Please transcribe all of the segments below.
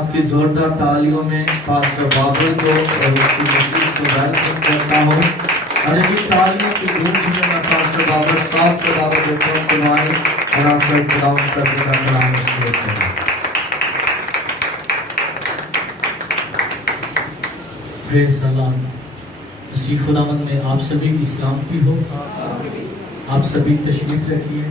آپ کی زوردار تالیوں میں پاسٹر بابر کو اور اس کی مسیح کو ویلکم کرتا ہوں اور انہی تالیوں کی گونج میں پاسٹر بابر صاحب کو دعوت دیتا ہوں کہ آئیں اور آپ کا اکرام کا ذکر کلام شروع کریں۔ پریز اللہ، اسی خداوند میں آپ سبھی کی سلامتی ہو۔ آپ سبھی تشریف رکھیے۔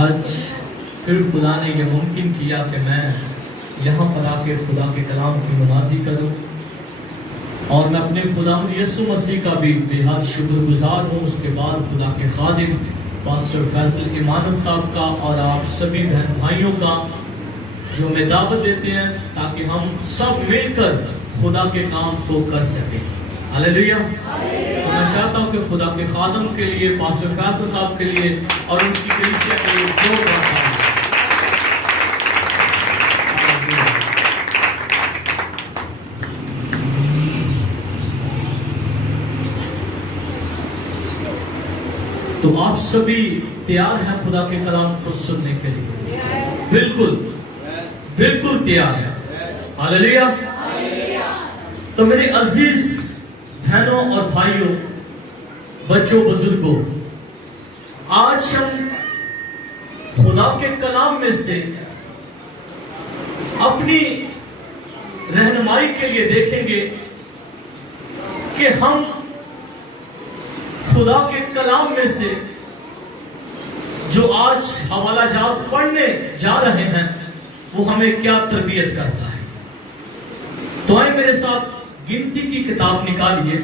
آج پھر خدا نے یہ ممکن کیا کہ میں یہاں پر آ کے خدا کے کلام کی منادی کروں، اور میں اپنے خداوند یسوع مسیح کا بھی بے حد شکر گزار ہوں۔ اس کے بعد خدا کے خادم پاسٹر فیصل امانت صاحب کا اور آپ سبھی بہن بھائیوں کا جو ہمیں دعوت دیتے ہیں تاکہ ہم سب مل کر خدا کے کام کو کر سکیں۔ ہاللیلویا۔ تو میں چاہتا ہوں کہ خدا کے خادم کے لیے، پاسٹر فیصل صاحب کے لیے اور ان کی کلیسیا کے لیے زور رکھا ہے۔ تو آپ سبھی تیار ہیں خدا کے کلام کو سننے کے لیے؟ بالکل بالکل تیار ہے۔ ہاللیلویا۔ تو میرے عزیز بہنوں اور بھائیوں، بچوں بزرگوں، آج ہم خدا کے کلام میں سے اپنی رہنمائی کے لیے دیکھیں گے کہ ہم خدا کے کلام میں سے جو آج حوالہ جات پڑھنے جا رہے ہیں وہ ہمیں کیا تربیت کرتا ہے۔ تو آئیں میرے ساتھ گنتی کی کتاب نکالیے۔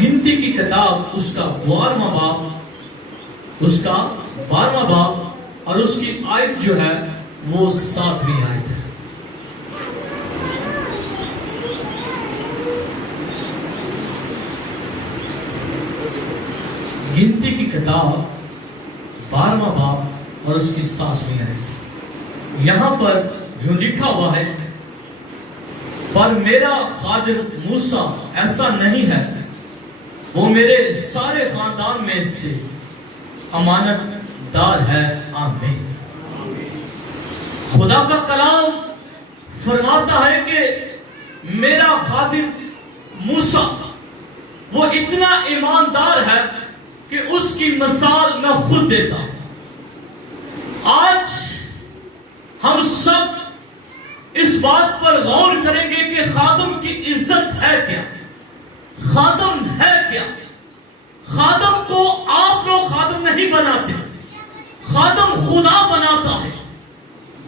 گنتی کی کتاب اس کا 12واں باب اور اس کی آیت جو ہے وہ 7ویں آیت ہے۔ گنتی کی کتاب 12واں باب اور اس کی 7ویں آیت۔ یہاں پر یوں لکھا ہوا ہے، پر میرا خادم موسیٰ ایسا نہیں ہے، وہ میرے سارے خاندان میں سے امانت دار ہے۔ آمین۔ خدا کا کلام فرماتا ہے کہ میرا خادم موسیٰ وہ اتنا ایماندار ہے کہ اس کی مثال میں خود دیتا ہوں۔ آج ہم سب اس بات پر غور کریں گے کہ خادم کی عزت ہے کیا، خادم ہے کیا۔ خادم کو آپ لوگ خادم نہیں بناتے، خادم خدا بناتا ہے۔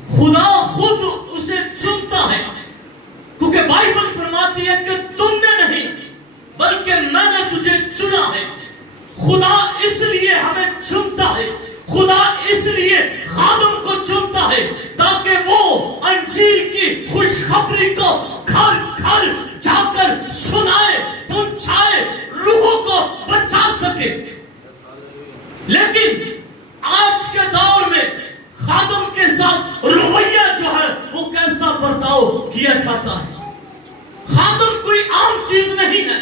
خدا خود اسے چنتا ہے، کیونکہ بائبل فرماتی ہے کہ تم نے نہیں بلکہ میں نے تجھے چنا ہے۔ خدا اس لیے ہمیں چنتا ہے، خدا اس لیے خادم کو چنتا ہے تاکہ وہ انجیل کی خوشخبری کو گھر گھر جا کر سنائے، پہنچائے، روحوں کو بچا سکے۔ لیکن آج کے دور میں خادم کے ساتھ رویہ جو ہے وہ کیسا برتاؤ کیا جاتا ہے۔ خادم کوئی عام چیز نہیں ہے،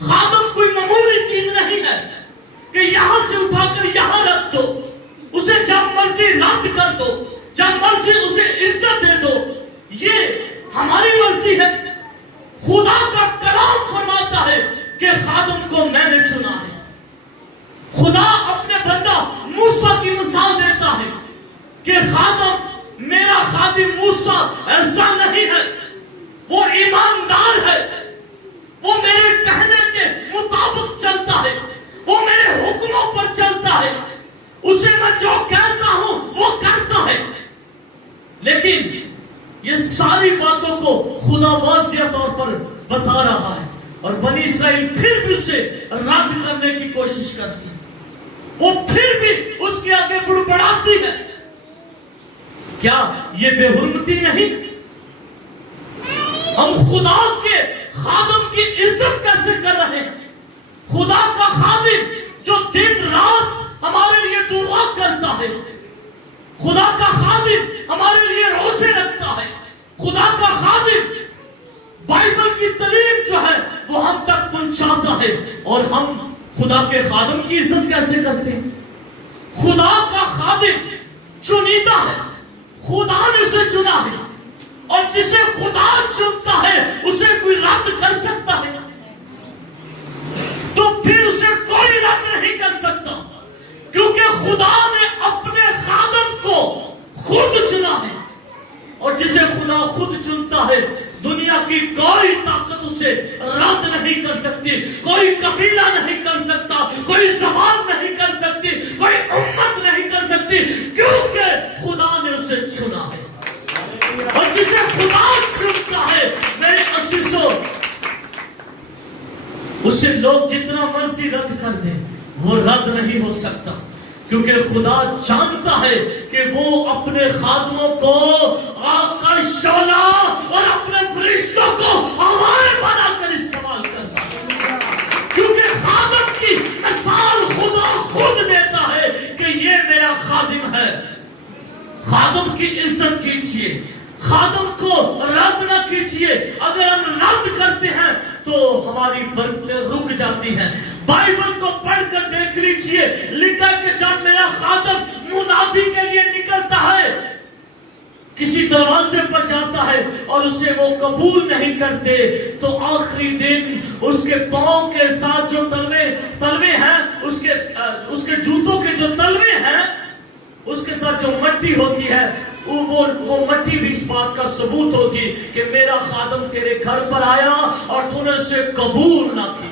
خادم کوئی معمولی چیز نہیں ہے کہ یہاں سے اٹھا کر یہاں رکھ دو، اسے جب مرضی رد کر دو، جب مرضی اسے عزت دے دو، یہ ہماری مرضی ہے۔ خدا کا کلام فرماتا ہے کہ خادم کو میں نے چنا ہے۔ خدا اپنے بندہ موسیٰ کی مثال دیتا ہے کہ خادم، میرا خادم موسیٰ ایسا نہیں ہے، وہ ایماندار ہے، وہ میرے کہنے کے مطابق چلتا ہے، وہ میرے حکموں پر چلتا ہے، اسے میں جو کہتا ہوں وہ کرتا ہے۔ لیکن یہ ساری باتوں کو خدا واضح طور پر بتا رہا ہے، اور بنی اسرائیل پھر بھی اسے رد کرنے کی کوشش کرتی ہے، وہ پھر بھی اس کے آگے بڑبڑاتی ہے۔ کیا یہ بے حرمتی نہیں؟ ہم خدا کے خادم کی عزت کیسے کر رہے ہیں؟ خدا کا خادم جو دن رات ہمارے لیے دعا کرتا ہے، خدا کا خادم ہمارے لیے روزے رکھتا ہے، خدا کا خادم بائبل کی تعلیم جو ہے وہ ہم تک پہنچاتا ہے. اور ہم خدا کے خادم کی عزت کیسے کرتے ہیں؟ خدا کا خادم چنیدہ ہے, خدا نے اسے چنا ہے, اور جسے خدا چنتا ہے اسے کوئی رد کر سکتا ہے؟ تو پھر اسے کوئی رد نہیں کر سکتا, کیونکہ خدا نے اپنے خادم کو خود چنا ہے. اور جسے خدا خود چنتا ہے دنیا کی کوئی طاقت اسے رد نہیں کر سکتی, کوئی قبیلہ نہیں کر سکتا, کوئی زبان نہیں کر سکتی, کوئی امت نہیں کر سکتی, کیونکہ خدا نے اسے چنا ہے. اور جسے خدا چنتا ہے میرے عزیزو, اسے لوگ جتنا مرضی رد کر دیں وہ رد نہیں ہو سکتا, کیونکہ خدا جانتا ہے کہ وہ اپنے خادموں کو آگ کا شعلہ اور اپنے فرشتوں کو ہوائیں بنا کر استعمال کرتا ہے. کیونکہ خادم کی مثال خدا خود دیتا ہے کہ یہ میرا خادم ہے. خادم کی عزت کیجیے, خادم کو رد نہ کیجیے. اگر ہم رد کرتے ہیں تو ہماری برکتیں رک جاتی ہیں. بائبل کو پڑھ کر دیکھ لیجئے, لکھا کہ جب میرا خادم منادی کے لیے نکلتا ہے, کسی دروازے پر جاتا ہے اور اسے وہ قبول نہیں کرتے, تو آخری دن اس کے پاؤں کے ساتھ جو تلوے ہیں, اس کے جوتوں کے جو تلوے ہیں, اس کے ساتھ جو مٹی ہوتی ہے, وہ مٹی بھی اس بات کا ثبوت ہوگی کہ میرا خادم تیرے گھر پر آیا اور تو نے اسے قبول نہ کی,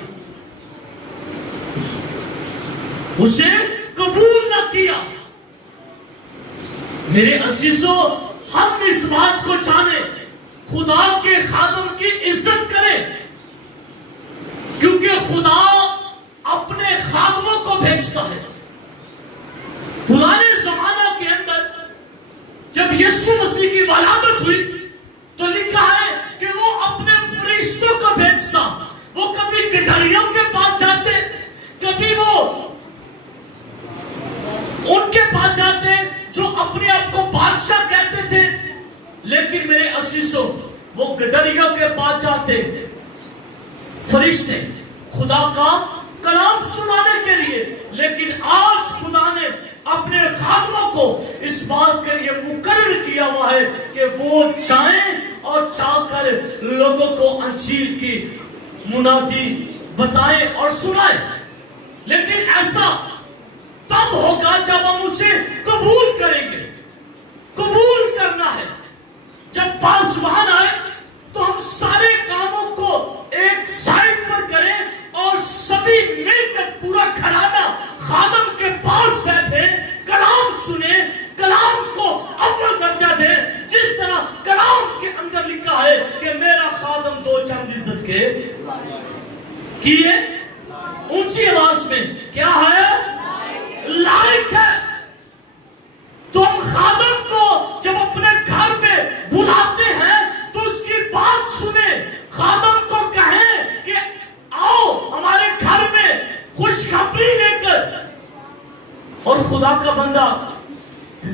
اسے قبول نہ کیا. میرے عزیزو, ہم اس بات کو جانیں, خدا کے خادم کی عزت کریں, کیونکہ خدا اپنے خادموں کو بھیجتا ہے. پرانے زمانہ کے اندر جب یسوع مسیح کی ولادت ہوئی تو لکھا ہے کہ وہ اپنے فرشتوں کو بھیجتا. وہ کبھی گڈریوں کے پاس جاتے, کبھی وہ ان کے پاس جاتے جو اپنے آپ کو بادشاہ کہتے تھے, لیکن میرے عزیزوں وہ گڈریوں کے پاس جاتے فرشتے خدا کا کلام سنانے کے لیے. لیکن آج خدا نے اپنے خادموں کو اس بات کے لیے مقرر کیا ہوا ہے کہ وہ جائیں اور جا کر لوگوں کو انجیل کی منادی بتائیں اور سنائیں. لیکن ایسا تب ہوگا جب ہم اسے قبول کریں گے. قبول کرنا ہے. جب پاسبان آئے تو ہم سارے کاموں کو ایک سائڈ پر کریں اور سبھی مل کر پورا گھرانہ خادم کے پاس بیٹھے, کلام سنے, کلام کو اول درجہ دے, جس طرح کلام کے اندر لکھا ہے کہ میرا خادم دو چند عزت کے کیے, اونچی آواز میں کیا ہے, لائق ہے. تو ہم خادم کو جب اپنے گھر میں بلاتے ہیں تو اس کی بات سنیں, خادم کو کہیں کہ آؤ ہمارے گھر میں خوشخبری لے کر. اور خدا کا بندہ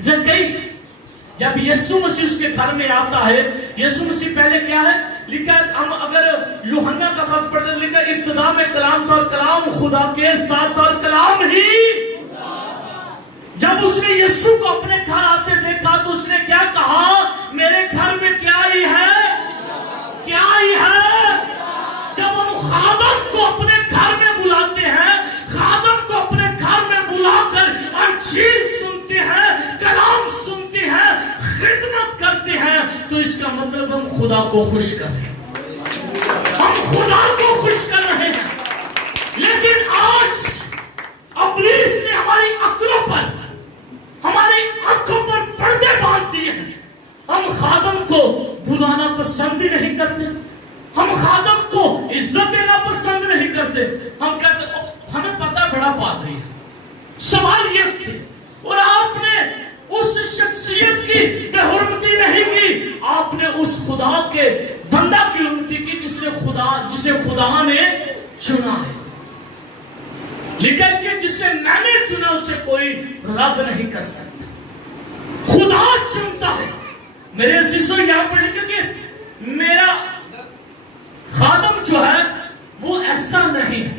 زکئی جب یسوع مسیح اس کے گھر میں آتا ہے, یسوع مسیح پہلے کیا ہے لکھا ہے, ہم اگر یوحنا کا خط پڑھتے لکھا ہے ابتدا میں کلام تھا اور کلام خدا کے ساتھ اور کلام ہی. جب اس نے یسوع کو اپنے گھر آتے دیکھا تو اس نے کیا کہا, میرے گھر میں کیا ہی ہے, کیا ہی ہے. جب ہم خادم کو اپنے گھر میں بلاتے ہیں, خادم کو اپنے گھر میں بلا کر انجیل سنتے ہیں, کلام سنتے ہیں, خدمت کرتے ہیں, تو اس کا مطلب ہم خدا کو خوش کر رہے ہیں, ہم خدا کو خوش کر رہے ہیں. لیکن آج ابلیس نے ہماری عقلوں پر, ہماری آنکھوں پر پردے باندھ دیے ہیں. ہم خادم کو بلانا پسند ہی نہیں کرتے, ہم خادم کو عزت دینا پسند نہیں کرتے. ہم کہتے ہمیں پتہ بڑا پادری ہے. سوال یہ تھے, اور آپ نے اس شخصیت کی بے حرمتی نہیں کی, آپ نے اس خدا کے بندہ کی حرمتی کی جسے خدا نے چنا ہے. لیکن کہ جسے میں نے چنا اسے کوئی رد نہیں کر سکتا. خدا چنتا ہے. میرے عزیزو یہاں پر لکھا کہ میرا خادم جو ہے وہ ایسا نہیں ہے.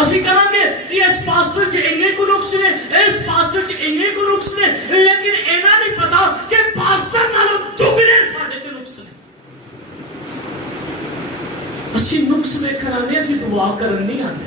ਅਸੀਂ ਕਹਾਂਗੇ ਕਿ ਇਸ ਪਾਸਟਰ 'ਚ ਇੰਨੇ ਕੁ ਨੁਕਸ ਨੇ, ਇਸ ਪਾਸਟਰ 'ਚ ਇੰਨੇ ਕੁ ਨੁਕਸ ਨੇ, ਲੇਕਿਨ ਇਹਨਾਂ ਨਹੀਂ ਪਤਾ ਕਿ ਪਾਸਟਰ ਨਾਲੋਂ ਦੁੱਗਣੇ ਸਾਡੇ 'ਚ ਨੁਕਸ ਨੇ। ਅਸੀਂ ਨੁਕਸ ਵੇਖਣ ਆਉਂਦੇ, ਅਸੀਂ ਦੁਆ ਕਰਨ ਨਹੀਂ ਆਉਂਦੇ।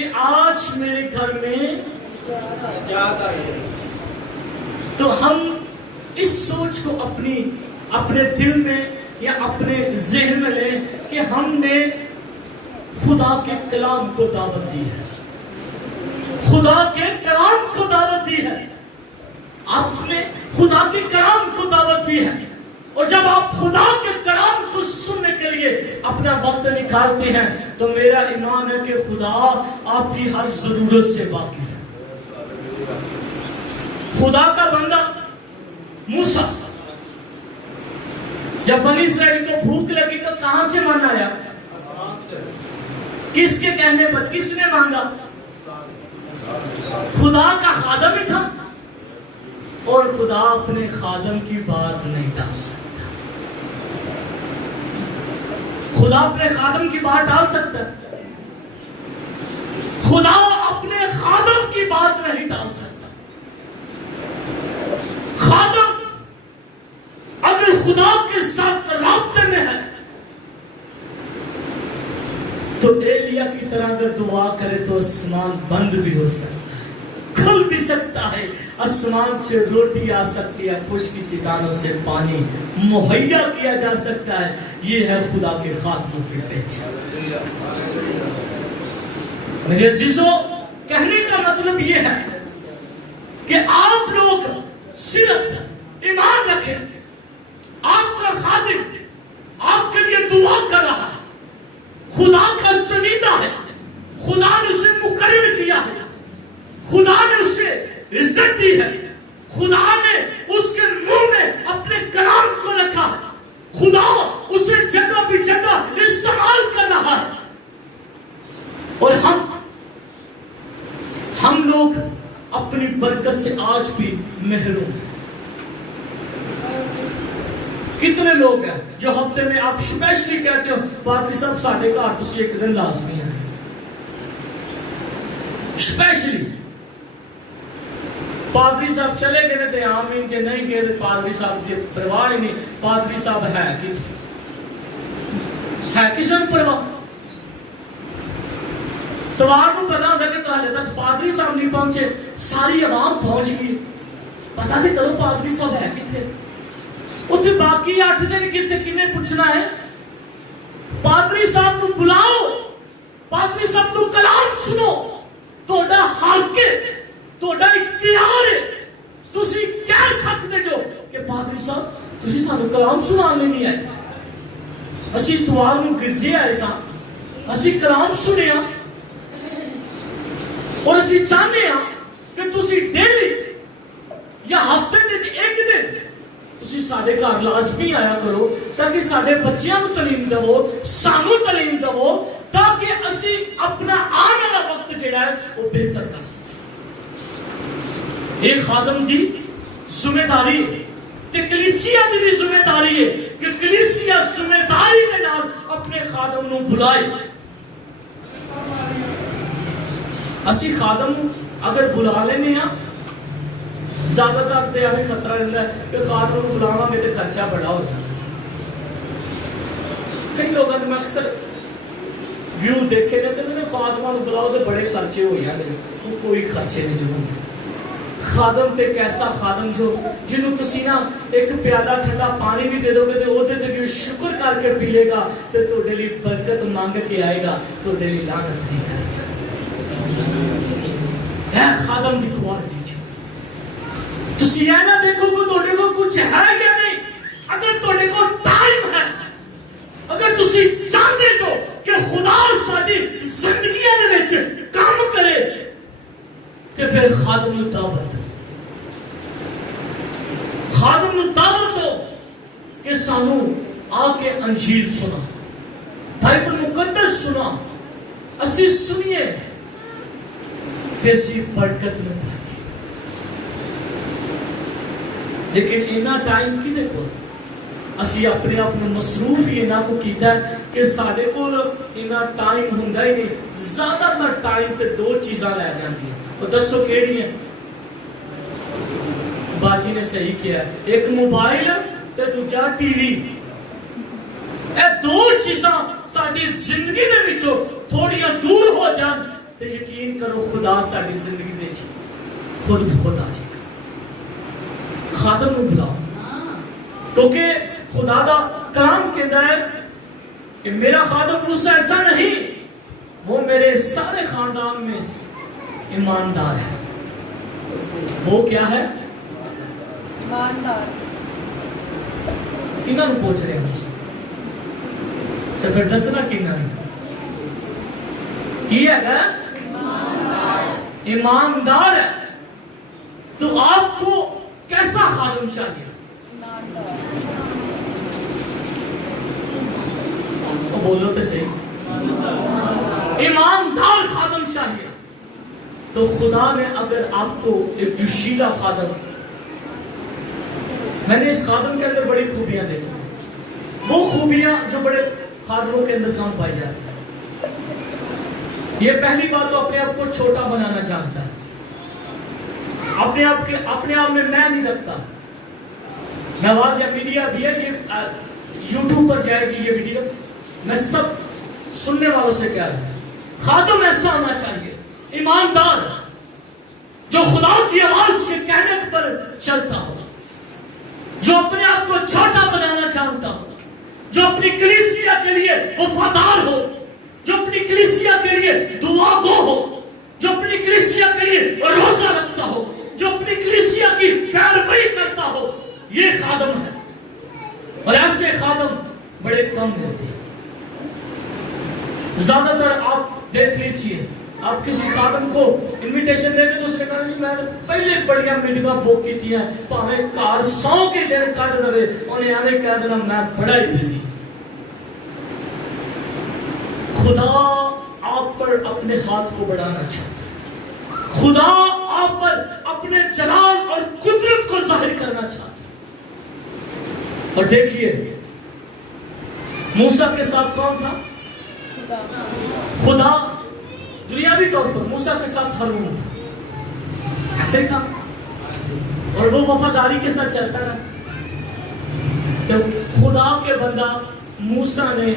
کہ آج میرے گھر میں تو ہم اس سوچ کو اپنے دل میں یا اپنے ذہن میں لیں کہ ہم نے خدا کے کلام کو دعوت دی ہے، خدا کے کلام کو دعوت دی ہے، آپ نے خدا کے کلام کو دعوت دی ہے، اور جب آپ خدا کے کلام کو سننے کے لیے اپنا وقت نکالتے ہیں تو میرا ایمان ہے کہ خدا آپ کی ہر ضرورت سے واقف ہے۔ خدا کا بندہ موسیٰ جب بنی اسرائیل کو بھوک لگی تو کہاں سے من آیا؟ کس کے کہنے پر؟ کس نے مانگا؟ خدا کا خادم ہی تھا، اور خدا اپنے خادم کی بات نہیں ٹال سکتا۔ خدا اپنے خادم کی بات ٹال سکتا ہے؟ خدا اپنے خادم کی بات نہیں ٹال سکتا۔ خادم اگر خدا کے ساتھ رابطے میں ہے تو ایلیا کی طرح اگر دعا کرے تو آسمان بند بھی ہو سکتا ہے، کھل بھی سکتا ہے، آسمان سے روٹی آ سکتی ہے، خشکی چٹانوں سے پانی مہیا کیا جا سکتا ہے۔ یہ ہے خدا کے خادموں کی پہچان۔ میرے عزیزو، کہنے کا مطلب یہ ہے کہ آپ لوگ صرف ایمان رکھیں، آپ کا خادم آپ کے لیے دعا کر رہا ہے، خدا کا چنیدہ ہے، خدا نے اسے مقرر کیا ہے، خدا نے اسے عزت دی ہے، خدا نے اس کے منہ میں اپنے کلام کو رکھا ہے، خدا اسے جگہ پہ جگہ استعمال کر رہا ہے، اور ہم لوگ اپنی برکت سے آج بھی محروم ہیں۔ کتنے لوگ ہیں جو ہفتے میں آپ اسپیشلی کہتے ہو پادری صاحب ساڈے گھر تسی ایک دن لازمی ہے، اسپیشلی پادری صاحب چلے گئے تے آمین جے نہیں گئے تے پادری صاحب کی پرواہ ہی نہیں، پادری صاحب ہے کسی نے پرواہ؟ توار کو پتا ہوتا کہ تہاڈے تک پادری صاحب نہیں پہنچے، ساری عوام پہنچ گئی، پتا نہیں کرو پادری صاحب ہے کتنے، اتنے باقی 8 دن کتنے کنے پوچھنا ہے؟ پادری صاحب کو بلاؤ، پادری صاحب تو کلام سنو، توڑا حق ہے، توڑا اختیار ہے، تسی کہہ سکتے جو کہ پادری صاحب تسی سانو کلام سنانے نہیں آئے، اسی اتوار نو گرجے آئے ساں، اسی کلام سنیا، اور اسی چاہنے ہاں کہ تسی ڈیلی یا ہفتے میں ایک دن تسی ساڈے گھر لازمی آیا کرو تاکہ ساڈے بچیاں کو تعلیم دو، سانو تعلیم دو، تاکہ اسی اپنا آنے والا وقت جڑا ہے وہ بہتر کر سکیں۔ ایک خادم دی ذمہ داری ہے کہ کلیسیا دی بھی ذمہ داری ہے کہ کلیسیا ذمہ داری کے نال اپنے خادم نو بلائے۔ اسی خادم اگر بلا لینے ہاں زیادہ تر تے ہمیں خطرہ رہتا ہے کہ خادم کو بلاواں گے تے خرچہ بڑا ہو جائے۔ کئی لوگوں نے اکثر ویو دیکھے نے کہ خادماں کو بلاؤ تے بڑے خرچے ہو جاندے، وہ کوئی خرچے نہیں جو ہوندے۔ خادم تے کیسا خادم جو جنوں تسی نا ایک پیالہ ٹھنڈا پانی بھی دے دو گے تے اودے تے جو شکر کر کے پی لے گا تے تہاڈے لئی برکت مانگ کے آئے گا، تہاڈے لئی لعنت نہیں کرے گا۔ ہے خادم دی کوالٹی جو تسی یہ نہ دیکھو کہ تہاڈے کو کچھ ہے یا نہیں، اگر تہاڈے کو ٹائم ہے، اگر تسی چاہتے جو کہ خدا ساری زندگیاں دے وچ کام کرے تے پھر خادم نو دعوت دو کہ سانو آ کے انجیل سنا، بائبل مقدس سنا، اسی سنیے کہ اسی برکت میں پائے۔ لیکن اینا ٹائم کی دیکھو اسی اپنے آپ میں مصروف ہی اینا کو کیتا ہے کہ سارے کو اینا ٹائم ہوندہ ہی نہیں۔ زیادہ تر ٹائم تے 2 چیزاں لے جاندی ہیں، وہ دسو کیڑی ہیں؟ باجی نے صحیح کیا ہے، ایک موبائل تے دوجا ٹی وی۔ اے 2 چیزاں ساری زندگی دے وچوں تھوڑیاں دور ہو جان تو یقین کرو خدا ساری زندگی دے چی خود خدا جی خادم کو بلاؤ، کیونکہ خدا دا کلام کہتا ہے کہ میرا خادم مجھ سے ایسا نہیں، وہ میرے سارے خاندان میں سے ایماندار ہے۔ وہ کیا ہے؟ ایماندار۔ انہاں نوں پوچھ رہے ہیں تو پھر دسنا کیناں کی ہے گا؟ ایماندار ہے۔ تو آپ کو کیسا خادم چاہیے؟ تو بولو تو صحیح، ایماندار خادم چاہیے۔ تو خدا نے اگر آپ کو ایک جوشیلا خادم، میں نے اس خادم کے اندر بڑی خوبیاں دیکھی، وہ خوبیاں جو بڑے خادموں کے اندر کام پائی جاتی ہیں۔ یہ پہلی بات تو اپنے آپ کو چھوٹا بنانا جانتا ہے، اپنے آپ میں میں نہیں رکھتا۔ نواز یا میڈیا بھی ہے، یہ یوٹیوب پر جائے گی یہ ویڈیو، میں سب سننے والوں سے کہہ رہا ہوں، خادم ایسا ہونا چاہیے ایماندار، جو خدا کی آواز کے کہنے پر چلتا ہو، جو اپنے آپ کو چھوٹا بنانا جانتا ہو، جو اپنی کلیسیا کے لیے وفادار ہو، جو اپنی کلیسیا کے لیے دعا گو ہو، جو اپنی کلیسیا کے لیے روزہ رکھتا ہو، جو اپنی کلیسیا کی پیروی کرتا ہو، یہ خادم ہے۔ اور ایسے خادم بڑے کم ہوتے ہیں۔ زیادہ تر آپ دیکھ لیجیے، آپ کسی خادم کو انویٹیشن دے دیں تو اس نے کہا جی میں پہلے بڑیاں میٹنگاں بک کی تھی ہیں، پاویں کار 100 کے دن کٹ دے، انہیں آنے کہہ دینا میں بڑا ہی بزی۔ خدا آپ پر اپنے ہاتھ کو بڑھانا چاہتا ہے، خدا آپ پر اپنے جلال اور قدرت کو ظاہر کرنا چاہتا ہے۔ اور دیکھیے موسیٰ کے ساتھ کون تھا؟ خدا۔ دنیاوی طور پر موسیٰ کے ساتھ ہارون تھا، ایسے تھا، اور وہ وفاداری کے ساتھ چلتا رہا۔ تو خدا کے بندہ موسیٰ نے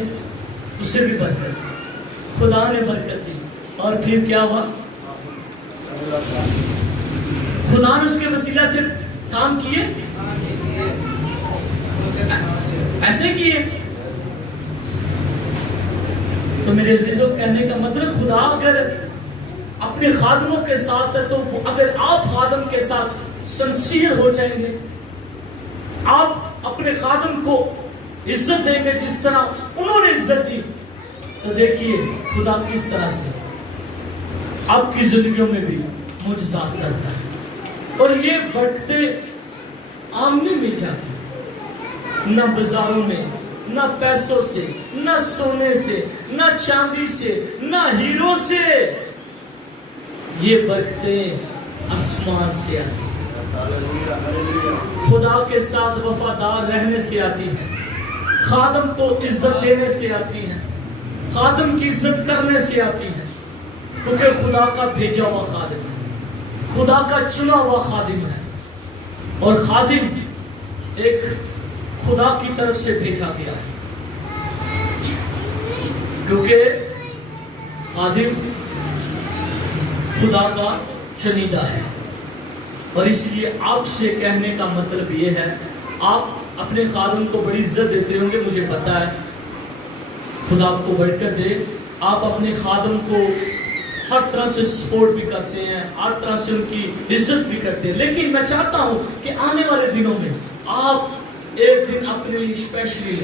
اسے بھی برکت دی، خدا نے برکت دی، اور پھر کیا ہوا؟ خدا نے اس کے وسیلہ سے کام کیے، ایسے کیے۔ تو میرے عزیزوں کہنے کا مطلب خدا اگر اپنے خادموں کے ساتھ ہے تو اگر آپ خادم کے ساتھ سنسیئر ہو جائیں گے، آپ اپنے خادم کو عزت دیں گے جس طرح انہوں نے عزت دی، تو دیکھیے خدا کس طرح سے آپ کی زندگیوں میں بھی معجزات کرتا ہے۔ اور یہ برکتیں آمدنی مل جاتی، نہ بازاروں میں، نہ پیسوں سے، نہ سونے سے، نہ چاندی سے، نہ ہیروں سے، یہ برکتیں آسمان سے آتی ہیں، خدا کے ساتھ وفادار رہنے سے آتی ہیں، خادم کو عزت دینے سے آتی ہیں، خادم کی عزت کرنے سے آتی ہیں، کیونکہ خدا کا بھیجا ہوا خادم ہے، خدا کا چنا ہوا خادم ہے، اور خادم ایک خدا کی طرف سے بھیجا گیا ہے، کیونکہ خادم خدا کا چنیدہ ہے۔ اور اس لیے آپ سے کہنے کا مطلب یہ ہے، آپ اپنے خادم کو بڑی عزت دیتے ہوں گے، مجھے پتا ہے، خدا آپ کو برکت دے۔ آپ اپنے خادم کو ہر طرح سے سپورٹ بھی کرتے ہیں، ہر طرح سے ان کی عزت بھی کرتے ہیں، لیکن میں چاہتا ہوں کہ آنے والے دنوں میں آپ ایک دن اپنے لیے اسپیشلی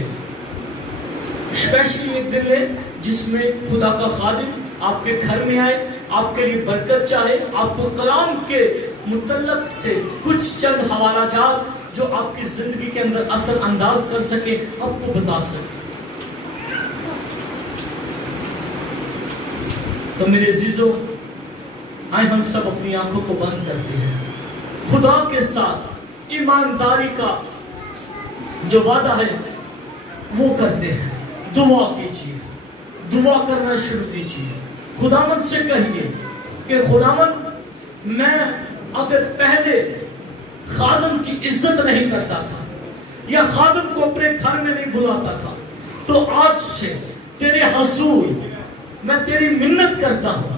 ایک دن لیں جس میں خدا کا خادم آپ کے گھر میں آئے، آپ کے لیے برکت چاہے، آپ کو کلام کے متعلق سے کچھ چند حوالہ جات جو آپ کی زندگی کے اندر اثر انداز کر سکے، آپ کو بتا سکے۔ تو میرے عزیزوں، آئے ہم سب اپنی آنکھوں کو بند کرتے ہیں، خدا کے ساتھ ایمانداری کا جو وعدہ ہے وہ کرتے ہیں۔ دعا کیجیے، دعا کرنا شروع کیجیے، خداوند سے کہیے کہ خداوند میں اگر پہلے خادم کی عزت نہیں کرتا تھا یا خادم کو اپنے گھر میں نہیں بلاتا تھا، تو آج سے تیرے حضور میں تیری منت کرتا ہوں